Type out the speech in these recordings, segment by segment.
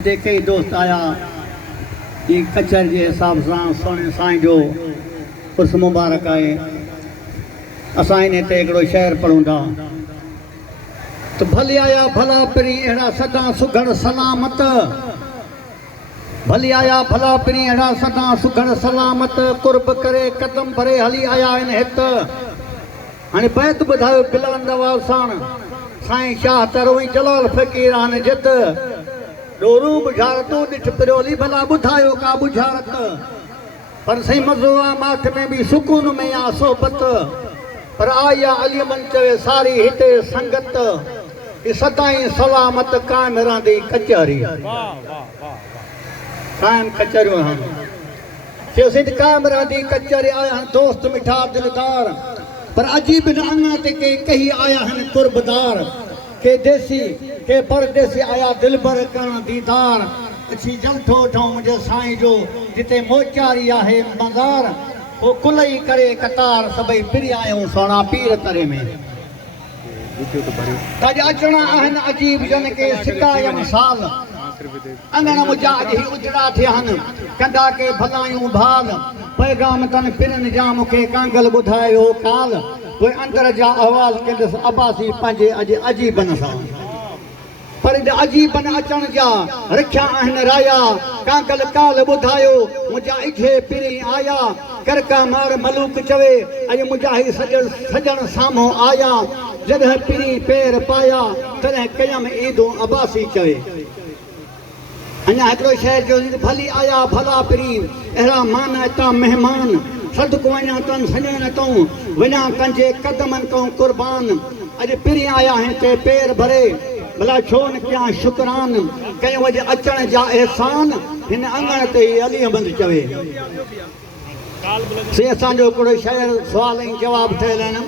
कई दोस्त आया कि कचर के हिसाब से सोने साईं जो उर्स मुबारक है। असां इन ते हिकिड़ो शहर पढ़ूं था तो भली आया भला पिरी अहिड़ा सदा सुघड़ सलामत, भली आया भला पिरी अहिड़ा सदा सुघड़ सलामत, कुर्ब करे कदम भरे हली आया इन हित। हाणे बैत ॿुधायो बिलाल नवाज़ साण साईं शाह तरोई जलाल फ़कीर हाणे जित डोरू बुझारतो ॾिठ पिरोली भला ॿुधायो का बुझारत। पर सही मज़ो आहे माठ में भी सुकून में आ सोबत, पर आया अली मन चवे सारी हिते संगत, सदाई सलामत कायम रहंदी कचहरी। कायम कचहरियूं चयोसीं कायम रहंदी कचहरी। आया दोस्त मिठा दिलदार, पर अजीब न अञा ते के कही आया आहिनि कुर्बदार। के देसी के परदेसी आया दिल भर करण दीदार। अची जलठो ठो मुंहिंजे साईं जो जिते मोचारी आहे मज़ार। पोइ कुलई करे कतार सभई फिरी आयूं सोना पीर तरे में। अॼु अचणा आहिनि अजीब जन के सिकायम साल, अंगण मुंहिंजा अॼु ही उजड़ा थिया आहिनि कंदा के भलायूं भाल। पैगाम तन पिरनि जा मूंखे कांगल ॿुधायो काल, उहे अंदर जा अहवाल कंदुसि अब्बासी पंहिंजे अॼु अजीबन सां। पर अजीबन अचण जा रखिया आहिनि राया, कांगल काल ॿुधायो मुंहिंजा इठे पिरी आया। करका मार मलूक चवे अॼु मुंहिंजा ही सजण साम्हूं आया। जॾहिं पिरी पेर पाया तॾहिं कयम ईदो अब्बासी चवे। अञा हिकिड़ो शहर जो भली आया भला पिरी अहिड़ा मान हितां महिमान। सदको वञा तन सॼण तूं वञा कंहिंजे कदमनि तूं कुर्बान। अॼु पिरी आया हिते पेर भरे भला छो न कयां शुकरान। कयूं अॼु अचण जा एहसान हिन अंगण ते ई अलीअहमद चवे। से असांजो हिकिड़ो शहर सुवाल ऐं जवाबु ठहियल आहिनि।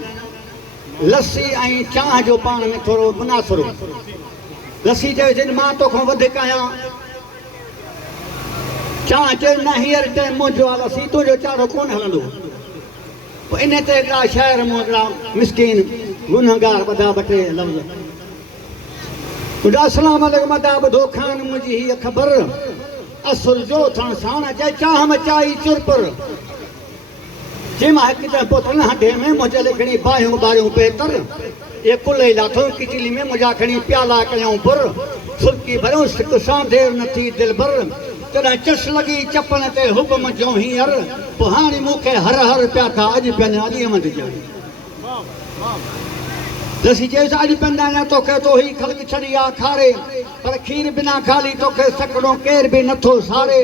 लस्सी ऐं चांहि जो पाण में थोरो मुनासिरो। लस्सी चवे जॾहिं मां तोखां वधीक आहियां, चांहि चयो न हींअर टाइम मुंहिंजो आहे, लस्सी तुंहिंजो चारो कोन हलंदो। पोइ इन ते हिकिड़ा शहर मूं हिकिड़ा मिसकीन गुनहगार ॿधा ॿ टे लफ़्ज़। अस्सलाम वालेकुम अदा ॿुधो खान मुंहिंजी हीअ ख़बर, असुर जो थियण साण चए चाह मचाई चुरपुर। चई मां हिकु त पोइ न हटे में मुंहिंजे लाइ खणी बाहियूं ॿारियूं बेहतर। ये कुल ई लाथो किचली में मुंहिंजा खणी प्याला कयूं पुर। फुल्की भरियूं सिक सां देर न थी दिलि भर। तॾहिं चस लॻी चपण ते हुकुम जो हींअर। पोइ हाणे मूंखे हर हर पिया था अॼु पंहिंजा अलीअहमद चवे। लस्सी चयोसि अॼु पंहिंजा अञा तोखे तो ही ख़लक छॾी आहे खारे, पर खीर बिना खाली तोखे सकड़ो केर बि नथो सारे।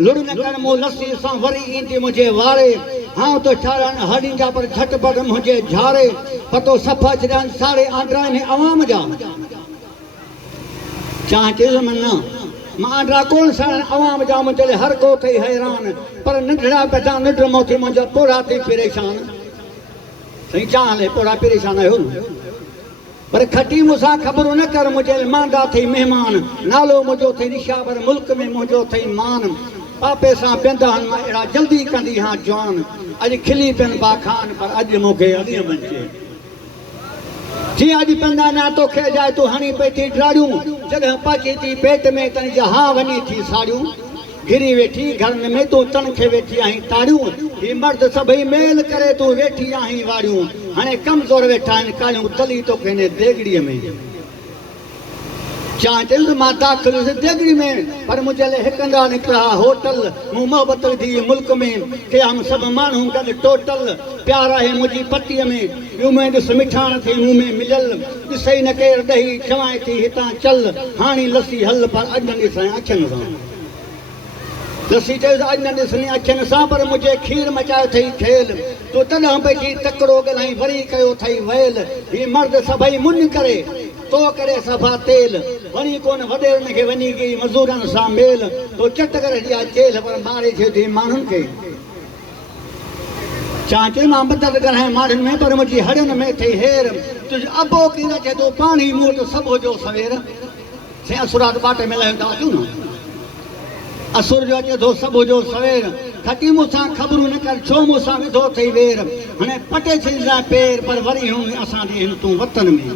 लुड़ न कर मूं लस्सी सां वरी ईंदी मुंहिंजे वारे। हाँ तो ठारनि हॾींदा पर झटपट मुंहिंजे झारे। पतो सफ़ा छॾनि सारे आंद्रा आहिनि अवाम जा। चांहि चयोसि न मां आंद्रा कोन साड़नि अवाम जा, मुंहिंजे लाइ हर को थई हैरान। पर नंढड़ा बेटा निंड मोती मुंहिंजा पोड़ा थी परेशान। साईं चांहि हले पोड़ा परेशान आहियो न, पर खटी मूंसां ख़बरूं न कर मुंहिंजे लाइ मांदा थई महिमान। नालो मुंहिंजो थई निशावर मुल्क में मुंहिंजो थई मान। पापे सां पीअंदा आहिनि मां अहिड़ा जल्दी कंदी हा जवान। अॼु खिली पियनि बाखान पर अॼु मूंखे अलीअहमद चए। जीअं अॼु पंदा न तोखे जाए तूं हणी पई थी ड्राड़ियूं। जॾहिं पची थी पेट में तन जहा वञी थी साड़ियूं। घिरी वेठी घरनि में तूं तन खे वेठी आहीं ताड़ियूं। ही मर्द सभई मेल करे तूं वेठी आहीं वारियूं। हाणे कमज़ोर वेठा आहिनि कालियूं तली तोखे हिन देगड़ीअ में। चांहि चयोसि मां दाख़िल हुयुसि देगड़ी में, पर मुंहिंजे लाइ हिकंदा निकिता होटल। मूं मोहबत विधी मुल्क में के हम सभु माण्हू गॾु टोटल। प्यार आहे मुंहिंजी पतीअ में ॿियूं में ॾिस मिठाण थी मूं में मिलियल। ॾिसई न केरु ॾही चवां थी हितां चल। हाणे लस्सी हल पर अॼु न ॾिसां अखियुनि सां। लस्सी चयोसि अॼु न ॾिसणी अखियुनि सां, पर मुंहिंजे खीर मचायो अथई खेल। तूं तॾहिं पई तकिड़ो ॻाल्हाई वरी कयो अथई वैल। ही मर्द सभई मुन करे तो करे सफ़ा तेल। वञी कोन वॾेरनि खे वञी गई मज़दूरनि सां मेल। तो चट करे ॾिया जेल पर मारे छॾी थी माण्हुनि खे। चांहि चई मां मदद करां माण्हुनि में, पर मुंहिंजी हड़ियुनि में थई हेर। तुंहिंजो अबो कीअं चए थो पाणी मूं वटि सभु जो सवेर। से असुरात बाटे मिलायूं था अचूं न। असुर जो अचे थो सभु जो सवेर। खटी मूंसां ख़बरूं न कर छो मूंसां विधो थई वेर। हाणे पटे छॾींदा पेर पर वरी हूं असांजे हिन तूं वतन में।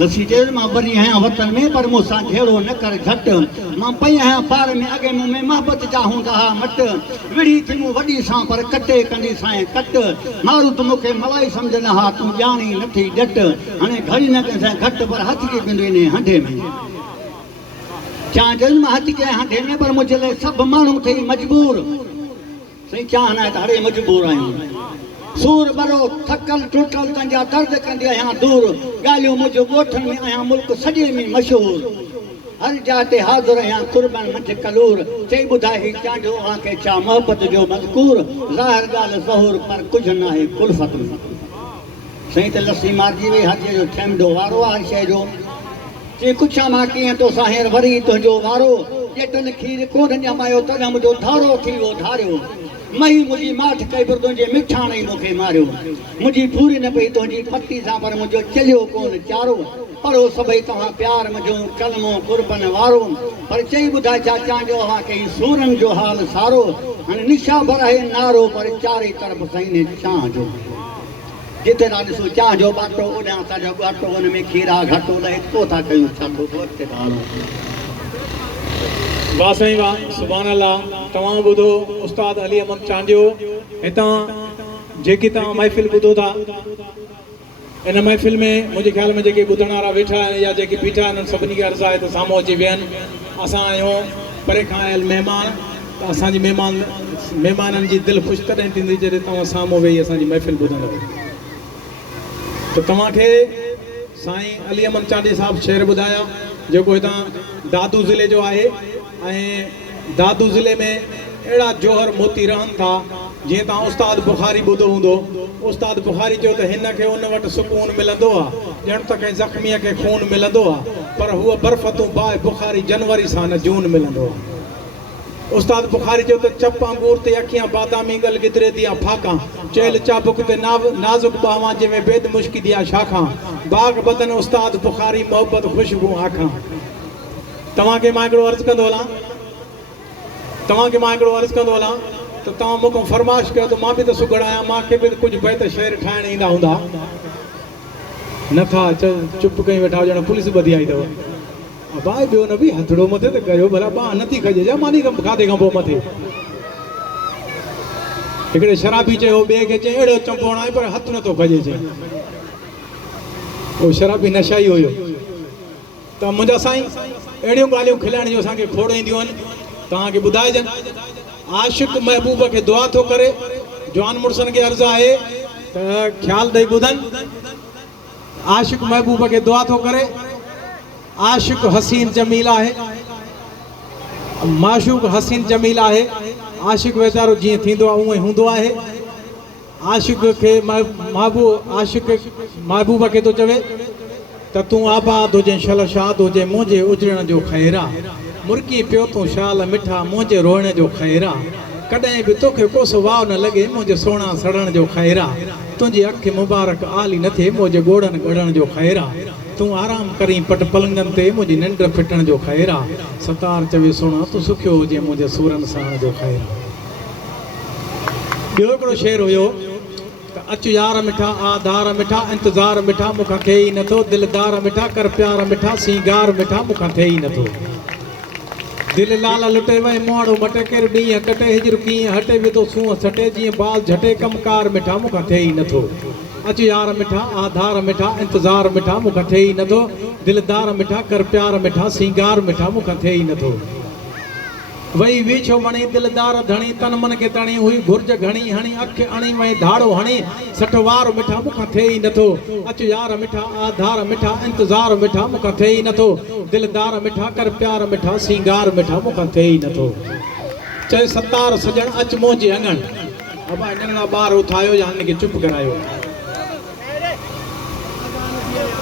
लसी चयो मां वरी आहियां वतन में पर मूंसां जहिड़ो न कर घटि मां पई आहियां पार में अॻे मूं में मोहबत जा हूंदा हा मट विड़ी थी मूं वॾी सां पर कटे कंदी सां कट मारू त मूंखे मलाई सम्झ न हा तूं ॼाणी नथी ॼट हाणे घड़ी न कंहिंसां घटि पर हथ खे पिंदो इन हंधे में चां चयो मां हथ कयां हंधे में पर मुंहिंजे लाइ सभु माण्हू थी मजबूर साईं चां न त हाणे मजबूर आहियूं सूर बरो थकल टुटल तंहिंजा दर्द कंदी आहियां दूर ॻाल्हियूं मुंहिंजो ॻोठनि में आहियां मुल्क सॼे में मशहूरु हर जाइ ते हाज़ुर आहियां कुर्बन मंझि कलूर चई ॿुधाए ही चांजो आंखे छा मोहबत जो मज़कूर ज़ाहिर ॻाल्हि ज़हूर पर कुझु न आहे कुल्फ़त में साईं त लस्सी मारिजी वई हथ जो ठेमडो वारो आहे शइ जो चई पुछां मां कीअं तोसां हींअर वरी तुंहिंजो वारो ॼटनि खीर कोन ॼमायो तॾहिं मुंहिंजो धारो थी वियो धारियो मही मुंहिंजी माठ कई पर तुंहिंजे मिठाण ई मूंखे मारियो मुंहिंजी पूरी न पई तुंहिंजी पटी सां पर मुंहिंजो चलियो कोन चारो पढ़ो सभई तव्हां प्यार मुंहिंजो कलमो कुर्बन वारो पर चई ॿुधाए छा चांजो हा कई सूरनि जो हाल सारो हाणे निशा भर आहे नारो पर चारे तरफ़ साईं ने चांह जो जिते था ॾिसो चांह जो ॿाटो ओॾां असांजो ॿाटो हुन में खीरा घटो लहे पोइ था कयूं छा वाह साईं वाह सुभान अल्लाह तव्हां ॿुधो उस्ताद अली अहमद चांजो हितां जेकी तव्हां महफ़िल ॿुधो था इन महफ़िल में मुंहिंजे ख़्याल में जेके ॿुधण वारा वेठा आहिनि या जेके बीठा आहिनि सभिनी खे अर्ज़ु आहे त साम्हूं अची वियनि असां आहियूं परे खां आयल महिमान त असांजी महिमाननि जी दिलि ख़ुशि तॾहिं थींदी जॾहिं तव्हां साम्हूं वेही असांजी महफ़िल ॿुधंदव त तव्हांखे साईं अली अहमद चांडी साहिबु शेर ॿुधाया जेको हितां दादू ज़िले जो आहे ऐं दादू ज़िले में अहिड़ा जोहर मोती रहनि था जीअं तव्हां उस्ताद बुखारी ॿुधो हूंदो उस्ताद बुखारी चयो त हिन खे उन वटि सुकून मिलंदो आहे ॼण त कंहिं ज़ख़्मीअ खे खून मिलंदो आहे पर हूअ बर्फ़तूं बाहि बुखारी जनवरी सां न जून मिलंदो आहे उस्ताद बुखारी चयो त चप अंगूर ते अखियां बादामी गल गिदरे दिया फाका चेल चाबुक ते नाज़ुक बावां जंहिंमें बेद मुश्की दिया शाखा बाग बदन उस्ताद बुखारी मोहब्बत ख़ुशबू आखां तव्हांखे मां हिकिड़ो अर्ज़ु कंदो हलां त तव्हां मूंखां फरमाइश कयो त मां बि त सुगड़ आहियां मूंखे बि कुझु बहित शेर ठाहिण ईंदा हूंदा नथा चुप कई वेठा हुजण पुलिस ॿधी आई अथव भाई ॿियो न बि हथड़ो मथे त कयो भला बांह नथी खजे जा मानी खाधे खां पोइ मथे हिकिड़े शराबी चयो ॿिए खे चई अहिड़ो चंपो हणाए पर हथु नथो खजे चई उहो शराबी नशाई हुयो त मुंहिंजा साईं अहिड़ियूं ॻाल्हियूं खिलाइण जो असांखे खोड़ ईंदियूं आहिनि तव्हांखे ॿुधाइजनि आशिक़ महबूब खे दुआ थो करे जवान मुड़ुसनि खे अर्ज़ु आहे त ख़्याल ॾेई ॿुधनि आशिक़ महबूब खे दुआ थो करे आशिक़ हसीन जमील आहे माशूक हसीन जमील आहे आशिक़ वीचारो जीअं थींदो आहे उअं ई हूंदो आहे आशिक़ खे आशिक़ महबूब खे थो चवे त तूं आबाद हुजे शलशाद हुजे मुंहिंजे उजड़ण जो ख़ैर आहे मुर्की पियो तूं शाल मिठा मुंहिंजे रोइण जो ख़ैर आहे कॾहिं बि तोखे को सुभाउ न लॻे मुंहिंजे सोणा सड़ण जो ख़ैर आहे तुंहिंजी अखि मुबारक आली न थिए मुंहिंजे ॻोड़नि ॻड़ण जो ख़ैर आहे तूं आराम करी पट पलंगनि ते मुंहिंजी निंड फिटण जो ख़ैर आहे सतार चवे सोणा तूं सुखियो हुजे मुंहिंजे सूरनि साण जो ख़ैर आहे ॿियो हिकिड़ो शेर हुयो त अच यार मिठा आधार मिठा इंतज़ार मिठा मूंखां थिए ई नथो दिलदार मिठा कर प्यार मिठा सींगार मिठा मूंखां थिए ई नथो दिल लाल लुटे वए मोड़ो मटे केर ॾींहं कटे हिजर कीअं हटे विधो सूंहं सटे जीअं बाल झटे कमकार मिठा मूंखां थिए ई नथो अच यार मिठा आधार मिठा इंतज़ार मिठा मूंखां थिए ई नथो दिलदार मिठा कर प्यार मिठा सींगार मिठा मूंखां थिए ई नथो वही वीछो वणी दिलदार धणी तन मन खे तणी हुई घुर्ज घणी हणी अख अणी वही धाड़ो हणी सठवार मिठा मूंखां थिए ई नथो अच यार मिठा आधार मिठा इंतज़ार मिठा मूंखां थिए ई नथो दिलदार मिठा कर प्यार मिठा सींगार मिठा मूंखां थिए ई नथो चए सतार सजण अच मुंहिंजे अंगण अबा नंढड़ा ॿार उथायो या हिन खे चुप करायो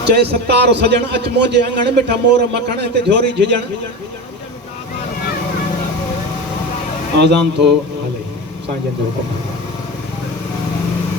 चए सतार सजण अच मुंहिंजे अंगण मिठा मोर मखण हिते झोरी झिजण आज़ान थो हले साईं जन जो हुकुम